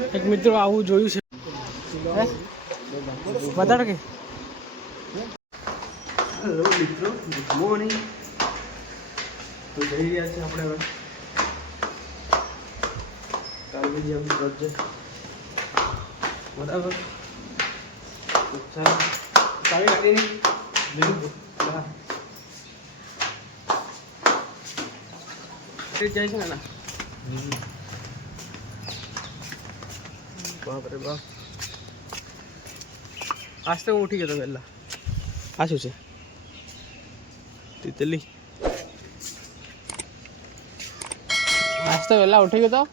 એક મિત્રો આવું જોયું છે બતાડ કે હેલો મિત્રો ગુડ મોર્નિંગ તો જઈ રહ્યા છે આપણે હવે કાલની જેમ રોજ બરાબર ચાલો ચાવી કાઢીને લીધું હા જાય છે ને બાપ રે બાપ आज तो उठी गया पहला आ शू है तितली आज तो पहला उठी गया तो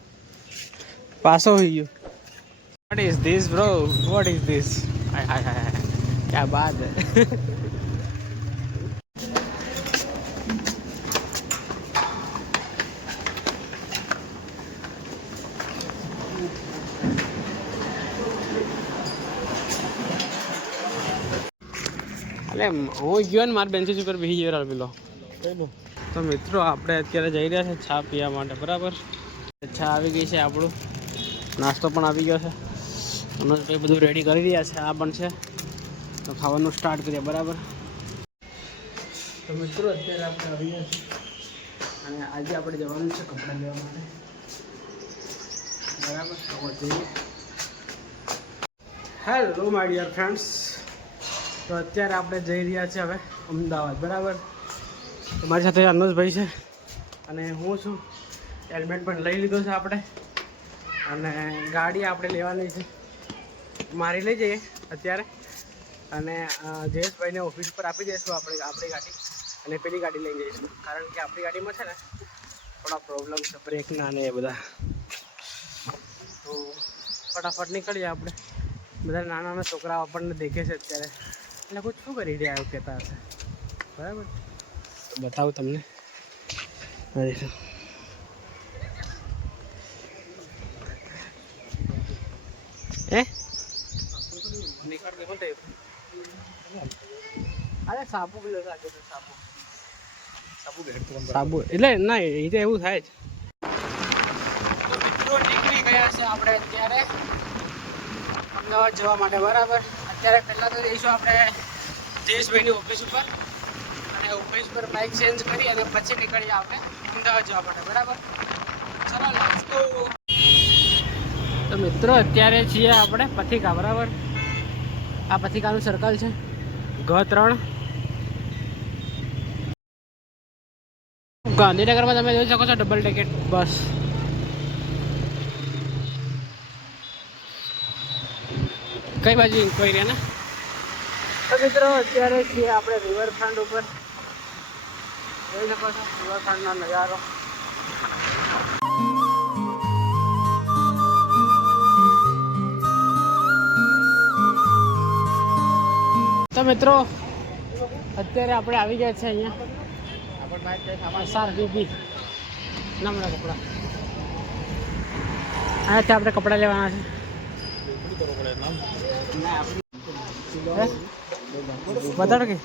पासो हुई गयो what is this bro what is this hi hi hi क्या बात है હું ગયો ને મારા બેન્ચીસ ઉપર બેસી ગયો પેલો તો મિત્રો આપણે અત્યારે જઈ રહ્યા છે ચા પીવા માટે બરાબર ચા આવી ગઈ છે આપણું નાસ્તો પણ આવી ગયો છે અનુજભાઈ બધું રેડી કરી રહ્યા છે આ પણ છે તો ખાવાનું સ્ટાર્ટ કરીએ બરાબર તો મિત્રો અત્યારે આપણે આવી ગયા છીએ અને આજે આપણે જવાનું છે કપડાં લેવા માટે બરાબર તો જઈએ હેલો માય ડિયર ફ્રેન્ડ્સ તો અત્યારે આપણે જઈ રહ્યા છીએ હવે અમદાવાદ બરાબર તો મારી સાથે અનુજભાઈ છે અને હું છું હેલ્મેટ પણ લઈ લીધો છે આપણે અને ગાડી આપણે લેવાની છે મારી લઈ જઈએ અત્યારે અને જયેશભાઈને ઓફિસ પર આપી દઈશું આપણી ગાડી અને પેલી ગાડી લઈ જઈશું કારણ કે આપણી ગાડીમાં છે ને થોડા પ્રોબ્લેમ છે બ્રેકના ને એ બધા તો ફટાફટ નીકળીએ આપણે બધા નાના નાના છોકરાઓ આપણને દેખે છે અત્યારે એટલે કુછ શું કરી રહ્યા એવું કહેતા હશે બરાબર તો બતાવું તમને અરે સાબુ સાબુ એટલે ના એ તો એવું થાય જ મિત્રો નીકળી ગયા છે આપણે અત્યારે અમદાવાદ જવા માટે બરાબર અત્યારે પહેલાં તો જઈશું આપણે જયેશભાઈની ઓફિસ ઉપર અને ઓફિસ પર બાઇક ચેન્જ કરી અને પછી નીકળીએ આપણે અમદાવાદ જવા માટે બરાબર ચલો લેટ્સ ગો તો મિત્રો અત્યારે છીએ આપણે પથિકા બરાબર આ પથિકાનું સર્કલ છે G3 ગાંધીનગરમાં તમે જોઈ શકો છો ડબલ ટિકિટ બસ કઈ બાજુ ઇન્ક્વાયરી ને તો મિત્રો અત્યારે છીએ આપણે રિવરફ્રન્ટ ઉપર જોઈ શકો છો રિવરફ્રન્ટનો નજારો તો મિત્રો અત્યારે આપણે આવી ગયા છે અહીંયા SR BB નામના કપડાં અહીંયાથી આપણે કપડાં લેવાના છે बता के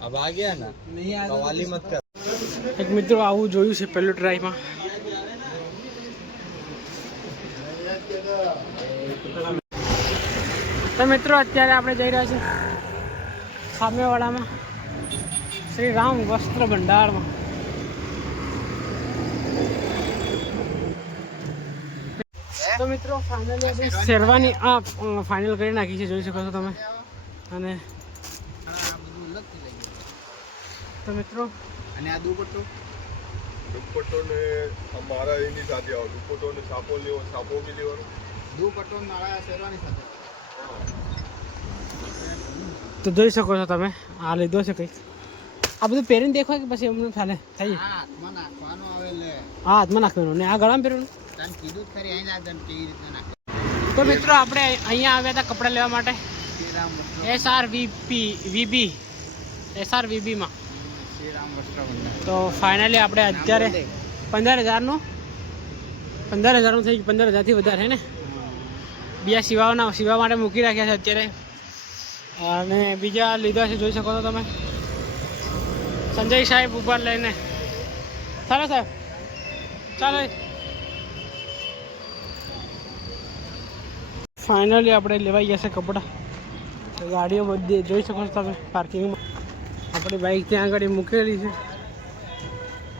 अब आ गया ना कवाली मत कर एक મિત્રો આવું જોયું છે પહેલું ટ્રાયમાં તો મિત્રો અત્યારે આપણે જઈ રહ્યા છીએ સામેવાડામાં શ્રી રામ વસ્ત્ર ભંડારમાં તો મિત્રો ફાઇનલી આપણે શેરવાની આ ફાઇનલ કરી નાખી છે જોઈ શકો છો તમે અને તો મિત્રો અને આ દુપટ્ટો ને અમારા એની સાથે આવો દુપટ્ટો ને સાપો લેવો સાપો બી લેવાનો દુપટ્ટો મારા શેરવાની સાથે તો જોઈ શકો છો તમે આ લીધો છે કંઈક આ બધું પહેરીને દેખો કે પછી એમને ચાલે થઈ હાથમાં નાખવાનો આવે લે હા હાથમાં નાખવાનું ને આ ગળામાં પહેરવાનું કીધું ખરી અહીં લાગે કેવી રીતે નાખે તો મિત્રો આપણે અહીંયા આવ્યા હતા કપડાં લેવા માટે SR VB માં તો ફાઇનલી આપણે અત્યારે 15,000નું થઈ ગયું 15,000થી વધારે છે ને બીજા સિવા માટે મૂકી રાખ્યા છે અત્યારે અને બીજા લીધા છે જોઈ શકો છો તમે સંજય સાહેબ ઉપર લઈને ચાલો સાહેબ ચાલો ફાઇનલી આપણે લેવાઈ ગયા છે કપડાં. ગાડીઓ બધી જોઈ શકો છો તમે પાર્કિંગમાં. આપણી બાઇક ત્યાં આગળ મૂકેલી છે,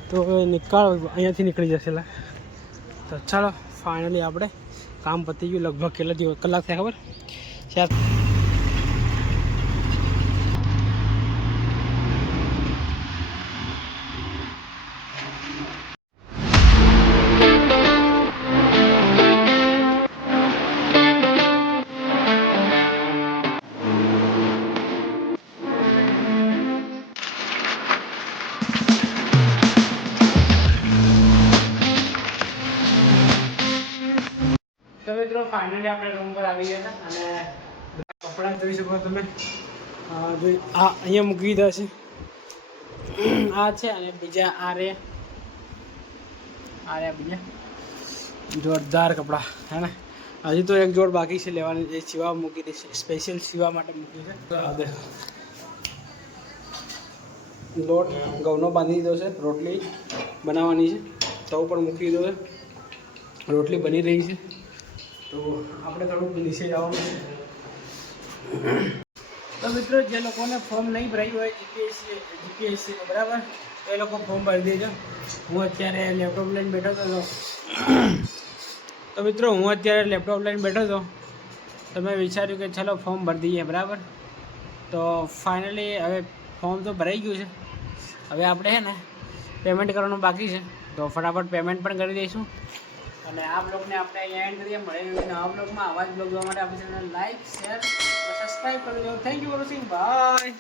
તો અહીંયાથી નીકળી જશે. તો ચાલો ફાઇનલી આપણે કામ પતી ગયું. લગભગ કેટલા દિવસ કલાક થયા ખબર છે. તો મિત્રો ફાઇનલી આપણે રૂમ પર આવી ગયા હતા અને કપડાં જોઈ શકો તમે. જોઈ આ અહીંયા મૂકી દીધા છે. આ છે અને બીજા આ રહ્યા બીજા જોરદાર કપડાં હે ને. હજી તો એક જોડ બાકી છે લેવાની, જે સીવા મૂકી દે છે, સ્પેશિયલ સીવા માટે મૂકી છે. લોટ ઘઉંનો બાંધી દીધો છે, રોટલી બનાવવાની છે, તવ પણ મૂકી દીધો છે, રોટલી બની રહી છે. તો આપણે થોડુંક નીચે જવાનું છે. તો મિત્રો જે લોકોને ફોર્મ નહીં ભરાયું હોય જીપીએસસી બરાબર, તો એ લોકો ફોર્મ ભરી દેજો. હું અત્યારે લેપટોપ લઈને બેઠો હતો. તો મિત્રો હું અત્યારે લેપટોપ લઈને બેઠો હતો, તો મેં વિચાર્યું કે ચલો ફોર્મ ભરી દઈએ બરાબર. તો ફાઇનલી હવે ફોર્મ તો ભરાઈ ગયું છે. હવે આપણે છે ને પેમેન્ટ કરવાનું બાકી છે, તો ફટાફટ પેમેન્ટ પણ કરી દઈશું. અને આ બ્લોગને આપણે અહીંયા એન્ડ કરીએ. મળે નવા બ્લોગમાં. આવા જ બ્લોગ જોવા માટે આપણી ચેનલ લાઈક, શેર, સબસ્ક્રાઈબ કરી દો. Thank you for watching. By.